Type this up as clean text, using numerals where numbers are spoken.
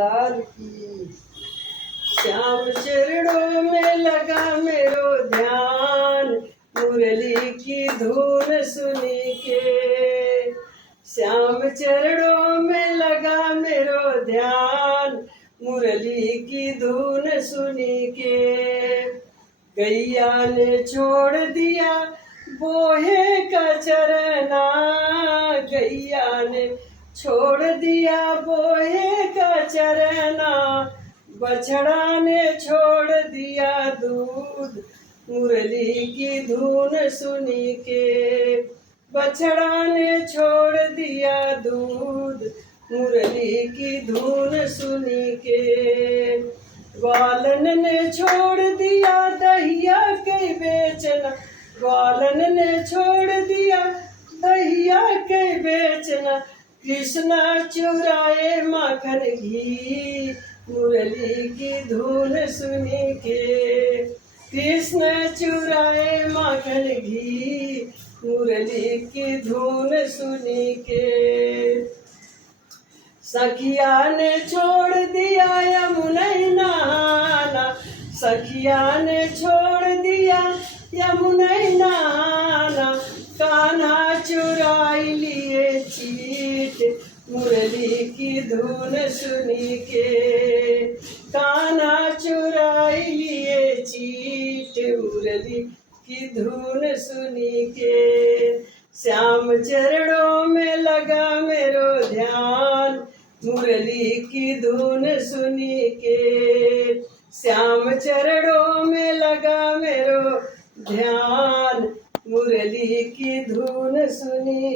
लाल की। श्याम चरणों में लगा मेरो ध्यान, मुरली की धुन सुनी के। श्याम चरणों में लगा मेरो ध्यान, मुरली की धुन सुनी के। गैया ने छोड़ दिया बोहे का चरना, गैया ने छोड़ दिया बोहे का चरना। बछड़ा ने छोड़ दिया दूध, मुरली की धुन सुनी के। बछड़ा ने छोड़ दिया दूध, मुरली की धुन सुनी के। ग्वालन ने छोड़ दिया दहिया के बेचना, ग्वालन ने छोड़ दिया दहिया के बेचना। कृष्णा चुराए माखन घी, मुरली की धुन सुनी के। कृष्ण चुराए माखन घी, मुरली की धुन सुनी के। सखिया ने छोड़ दिया यमुना नहाना, सखिया ने छोड़ दिया यमुना नहाना। कान्हा चुराई लिए चीट, मुरली की धुन सुनी के। कान्हा चुराई लिए चीट, मुरली की धुन सुनी के। श्याम चरणों में लगा मेरो ध्यान, मुरली की धुन सुनी के। श्याम चरणों में लगा मेरो ध्यान, मुरली की धुन सुनी।